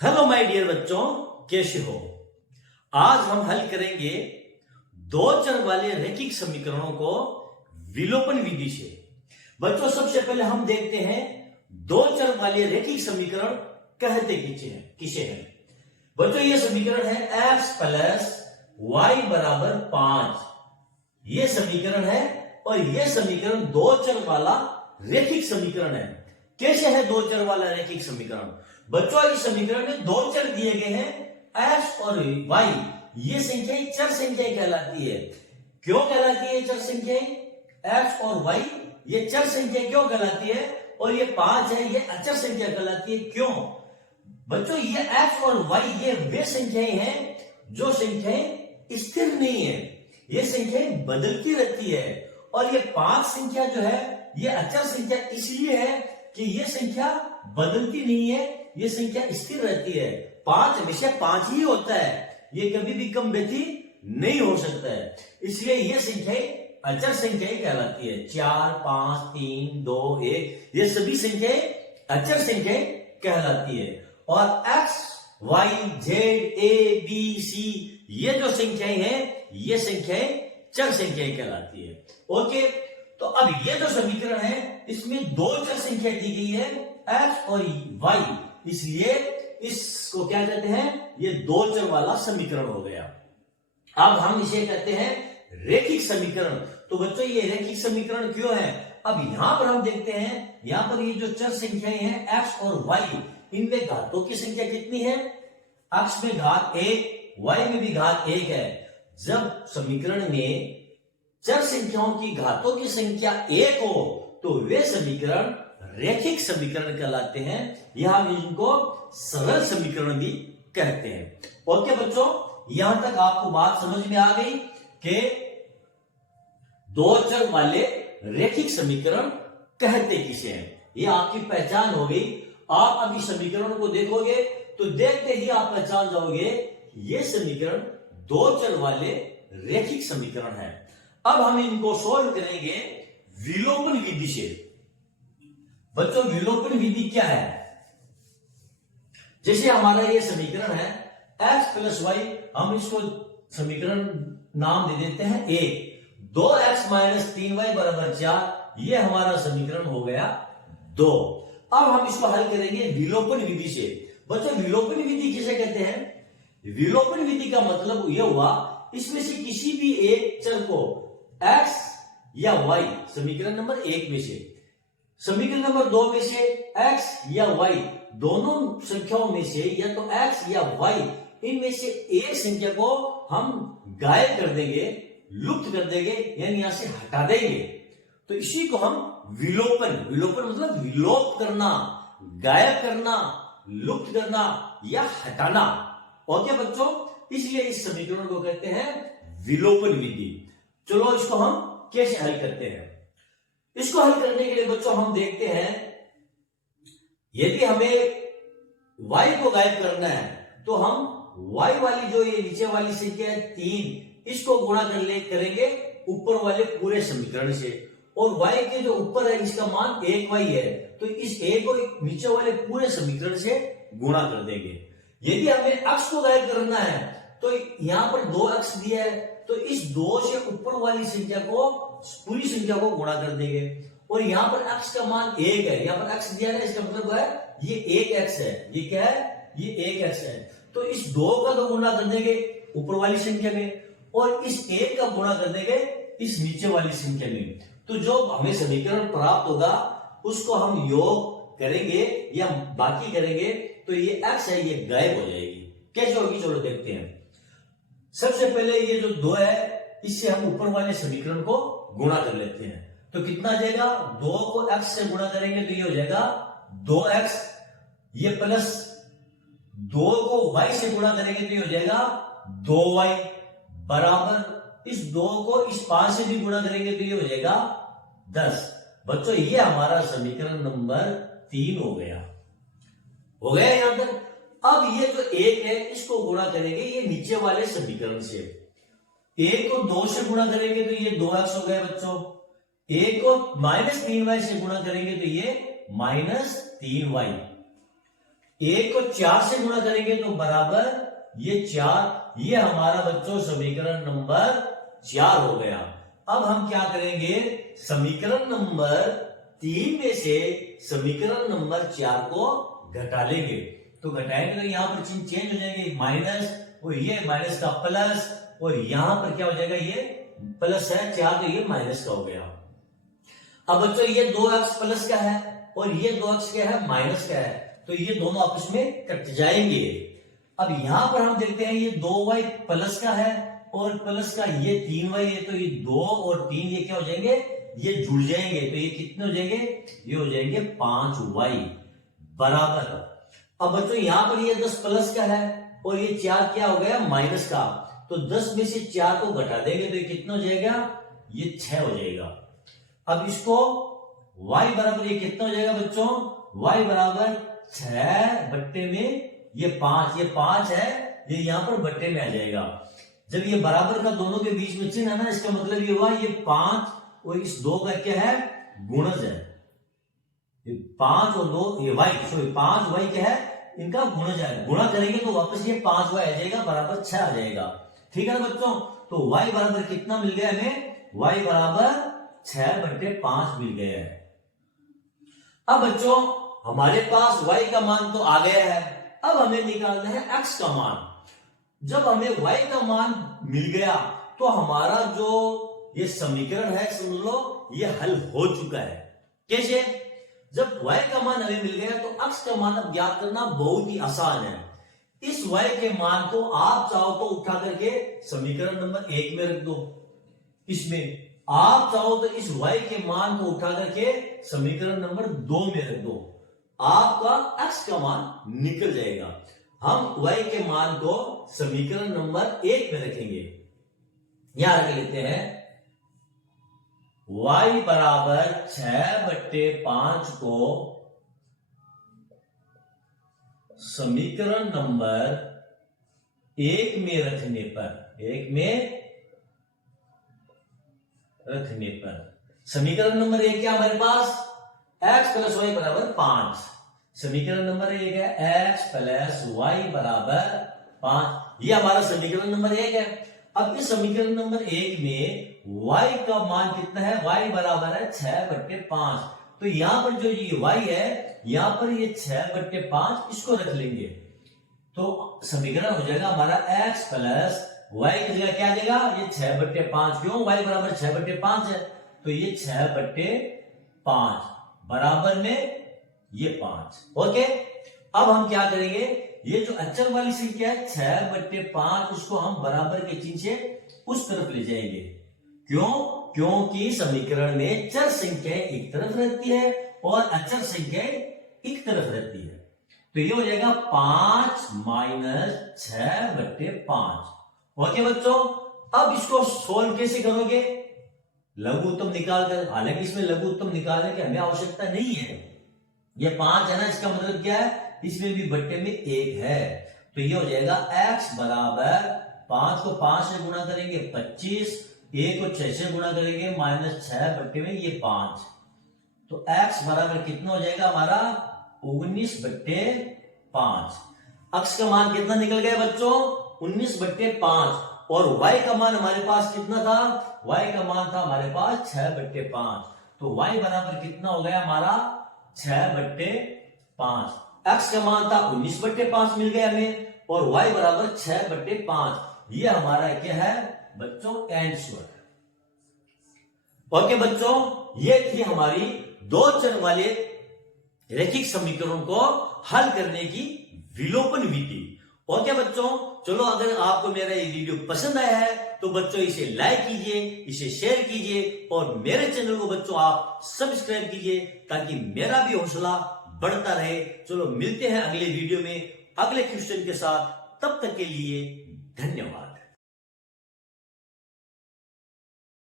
Hello my dear बच्चों, कैसे हो। आज हम हल करेंगे दो चर वाले रैखिक समीकरणों को विलोपन विधि से। बच्चों सबसे पहले हम देखते हैं दो चर वाले रैखिक समीकरण कहते किसे हैं। बच्चों ये समीकरण है x प्लस वाई बराबर 5। ये समीकरण है और यह समीकरण दो चर वाला रैखिक समीकरण है। कैसे है दो चर वाला रैखिक समीकरण। बच्चों इस समीकरण में दो चर दिए गए हैं x और y। ये संख्याएं चर संख्याएं कहलाती है। क्यों कहलाती है चर संख्याएं। x और y ये चर संख्या क्यों कहलाती है और ये 5 है ये अचर संख्या कहलाती है। क्यों बच्चों ये x और y ये वे संख्याएं हैं जो संख्याएं स्थिर नहीं है, ये संख्याएं बदलती रहती है। और ये 5 संख्या जो है ये अचर संख्या इसलिए है कि ये संख्या बदलती नहीं है, ये संख्या स्थिर रहती है। 5 हमेशा 5 ही होता है, ये कभी भी कम बेटी नहीं हो सकता है। इसलिए ये संख्याएं अचर संख्याएं कहलाती है। 4, 5, 3, 2, 1 ये सभी संख्याएं अचर संख्याएं कहलाती है। और x, y, z, a, b, c ये जो संख्याएं हैं ये संख्याएं चर संख्याएं कहलाती है। ओके, तो अब ये जो समीकरण है इसमें दो चर संख्या दी गई है x और y, इसलिए इसको क्या कहते हैं, ये दो चर वाला समीकरण हो गया। अब हम इसे कहते हैं रैखिक समीकरण। तो बच्चों ये रैखिक समीकरण क्यों है, अब यहां पर हम देखते हैं, यहां पर ये जो चर संख्याएं हैं x और y इनमें घातों की संख्या कितनी है। x में घात 1, y में भी घात 1 है। जब समीकरण में चर संख्याओं की घातों की संख्या 1 हो तो वे समीकरण रैखिक समीकरण कहलाते हैं, या हम इनको सरल समीकरण भी कहते हैं। ओके बच्चों, यहां तक आपको बात समझ में आ गई कि दो चर वाले रैखिक समीकरण कहते किसे हैं, ये आपकी पहचान हो गई। आप अभी समीकरण को देखोगे तो देखते ही आप पहचान जाओगे ये समीकरण दो चर वाले रैखिक समीकरण है। अब हम इनको सोल्व करेंगे विलोपन विधि से। बच्चों विलोपन विधि क्या है, जैसे हमारा ये समीकरण है x प्लस वाई, हम इसको समीकरण नाम दे देते हैं 1। 2x माइनस 3y बराबर 4, ये हमारा समीकरण हो गया 2। अब हम इसको हल करेंगे विलोपन विधि से। बच्चों विलोपन विधि किसे कहते हैं। विलोपन विधि का मतलब यह हुआ इसमें से किसी भी एक चर को x या y, समीकरण नंबर 1 में से, समीकरण नंबर 2 में से x या y दोनों संख्याओं में से या तो x या y इनमें से एक संख्या को हम गायब कर देंगे, लुप्त कर देंगे, यानी यहां से हटा देंगे। तो इसी को हम विलोपन मतलब विलोप करना, गायब करना, लुप्त करना या हटाना। ओके बच्चों, इसलिए इस समीकरण को कहते हैं विलोपन विधि। चलो इसको हम कैसे हल करते हैं। इसको हल करने के लिए बच्चों हम देखते हैं, यदि हमें y को गायब करना है तो हम y वाली जो ये नीचे वाली संख्या है 3, इसको गुणा करेंगे ऊपर वाले पूरे समीकरण से, और y के जो ऊपर है इसका मान 1y है, तो इस 1 को नीचे वाले पूरे समीकरण से गुणा कर देंगे। यदि हमें x को गायब करना है तो यहां पर 2x दिया है, तो इस 2 से ऊपर वाली संख्या को, पूरी संख्या को गुणा कर देंगे, और यहां पर x का मान 1 है, यहां पर x दिया है, इसका मतलब है ये 1x है, ये क्या है, ये 1x है। तो इस 2 का तो गुणा कर देंगे ऊपर वाली संख्या में, और इस 1 का गुणा कर देंगे इस नीचे वाली संख्या में। तो जो हमें समीकरण प्राप्त होगा उसको हम योग करेंगे या बाकी करेंगे, तो ये x है ये गायब हो जाएगी। कैसे होगी चलो देखते हैं। सबसे पहले ये जो 2 है इससे हम ऊपर वाले समीकरण को गुणा कर लेते हैं, तो कितना आ जाएगा, 2 को x से गुणा करेंगे तो ये हो जाएगा 2x, ये प्लस 2 को y से गुणा करेंगे तो ये हो जाएगा 2y, बराबर इस 2 को इस 5 से भी गुणा करेंगे तो ये हो जाएगा 10। बच्चों ये हमारा समीकरण नंबर 3 हो गया यहां तक। अब ये जो 1 है इसको गुणा करेंगे ये नीचे वाले समीकरण से, 1 को 2 से गुणा करेंगे तो ये 2x हो गया बच्चों, 1 को -3y से गुणा करेंगे तो ये -3y, 1 को 4 से गुणा करेंगे तो बराबर ये 4, ये हमारा बच्चों समीकरण नंबर 4 हो गया। अब हम क्या करेंगे, समीकरण नंबर 3 में से समीकरण नंबर 4 को घटा लेंगे। तो घटाएंगे तो यहां पर चिन्ह चेंज हो जाएंगे, माइनस, और ये माइनस का प्लस, और यहां पर क्या हो जाएगा, ये प्लस है 4 तो ये माइनस का हो गया। अब बच्चों ये 2x प्लस का है और ये 2x क्या है, माइनस का है, तो ये दोनों आपस में कट जाएंगे। अब यहां पर हम देखते हैं ये 2y प्लस का है और प्लस का ये 3y है, तो ये 2 और 3 ये क्या हो जाएंगे, ये जुड़ जाएंगे, तो ये कितने हो जाएंगे, ये हो जाएंगे 5y बराबर। अब बच्चों यहां पर ये 10 प्लस का है और ये 4 क्या हो गया, माइनस का, तो 10 में से 4 को घटा देंगे तो ये कितना हो जाएगा, ये 6 हो जाएगा। अब इसको y बराबर ये कितना हो जाएगा बच्चों, y बराबर 6 बट्टे में ये 5 है, ये यहां पर बट्टे में आ जाएगा। जब ये बराबर का दोनों के बीच में चिन्ह है ना, इसका मतलब ये हुआ ये 5 और इस 2 का क्या है, गुणज है। 5 और 2 ये y, सॉरी 5y क्या है, इनका गुणज है, गुणा करेंगे तो वापस ये 5y आ जाएगा, बराबर 6 आ जाएगा। ठीक है ना बच्चों, तो y बराबर कितना मिल गया हमें, y बराबर 6 बट्टे 5 मिल गया है। अब बच्चों हमारे पास y का मान तो आ गया है, अब हमें निकालना है x का मान। जब हमें y का मान मिल गया तो हमारा जो ये समीकरण है समझ लो ये हल हो चुका है। कैसे, जब y का मान हमें मिल गया तो x का मान अब ज्ञात करना बहुत ही आसान है। इस y के मान को आप चाहो तो उठा करके समीकरण नंबर 1 में रख दो, इसमें आप चाहो तो इस y के मान को उठा करके समीकरण नंबर 2 में रख दो, आपका x का मान निकल जाएगा। हम y के मान को समीकरण नंबर 1 में रखेंगे, यहां रख लेते हैं y बराबर 6 बट्टे 5 को समीकरण नंबर 1 में रखने पर समीकरण नंबर 1 क्या हमारे पास, x प्लस वाई बराबर 5। समीकरण नंबर 1 है x प्लस वाई बराबर 5, ये हमारा समीकरण नंबर 1 है। अब इस समीकरण नंबर 1 में y का मान कितना है, y बराबर है 6 बट्टे 5, तो यहां पर जो ये y है यहां पर ये 6 बट्टे 5 इसको रख लेंगे, तो समीकरण हो जाएगा हमारा x प्लस y की जगह क्या आ जाएगा, ये 6 बट्टे 5, क्यों, y बराबर 6 बट्टे 5 है, तो ये 6 बट्टे 5 बराबर में ये 5। ओके, अब हम क्या करेंगे, ये जो अचर वाली संख्या है 6 बट्टे 5, उसको हम बराबर के चिन्ह से उस तरफ ले जाएंगे। क्यों, क्योंकि समीकरण में चर संख्याएं एक तरफ रहती है और अचर संख्याएं एक तरफ रहती है, तो ये हो जाएगा 5 माइनस 6 बट्टे 5। ओके बच्चों, अब इसको सोल्व कैसे करोगे, लघु उत्तम निकालकर, हालांकि इसमें लघु उत्तम निकालने की हमें आवश्यकता नहीं है, ये 5 है ना, इसका मतलब क्या है, इसमें भी बट्टे में 1 है, तो ये हो जाएगा x बराबर 5 को 5 से गुणा करेंगे 25, 1 को 6 से गुणा करेंगे माइनस 6 बट्टे में ये 5, तो x बराबर कितना हो जाएगा हमारा 19 बट्टे 5। x का मान कितना निकल गया बच्चों, 19 बट्टे 5, और y का मान हमारे पास कितना था, y का मान था हमारे पास 6 बट्टे 5, तो y बराबर कितना हो गया हमारा 6 बट्टे 5। x का मान था 19 बट्टे 5 मिल गया हमें, और y बराबर 6 बट्टे 5, ये हमारा क्या है बच्चों, आंसर। ओके बच्चों, ये थी हमारी 2 चर वाले रैखिक समीकरणों को हल करने की विलोपन विधि। ओके बच्चों, चलो अगर आपको मेरा ये वीडियो पसंद आया है तो बच्चों इसे लाइक कीजिए, इसे शेयर कीजिए, और मेरे चैनल को बच्चों आप सब्सक्राइब कीजिए ताकि मेरा भी हौसला बढ़ता रहे। चलो मिलते हैं अगले वीडियो में अगले क्वेश्चन के साथ, तब तक के लिए धन्यवाद।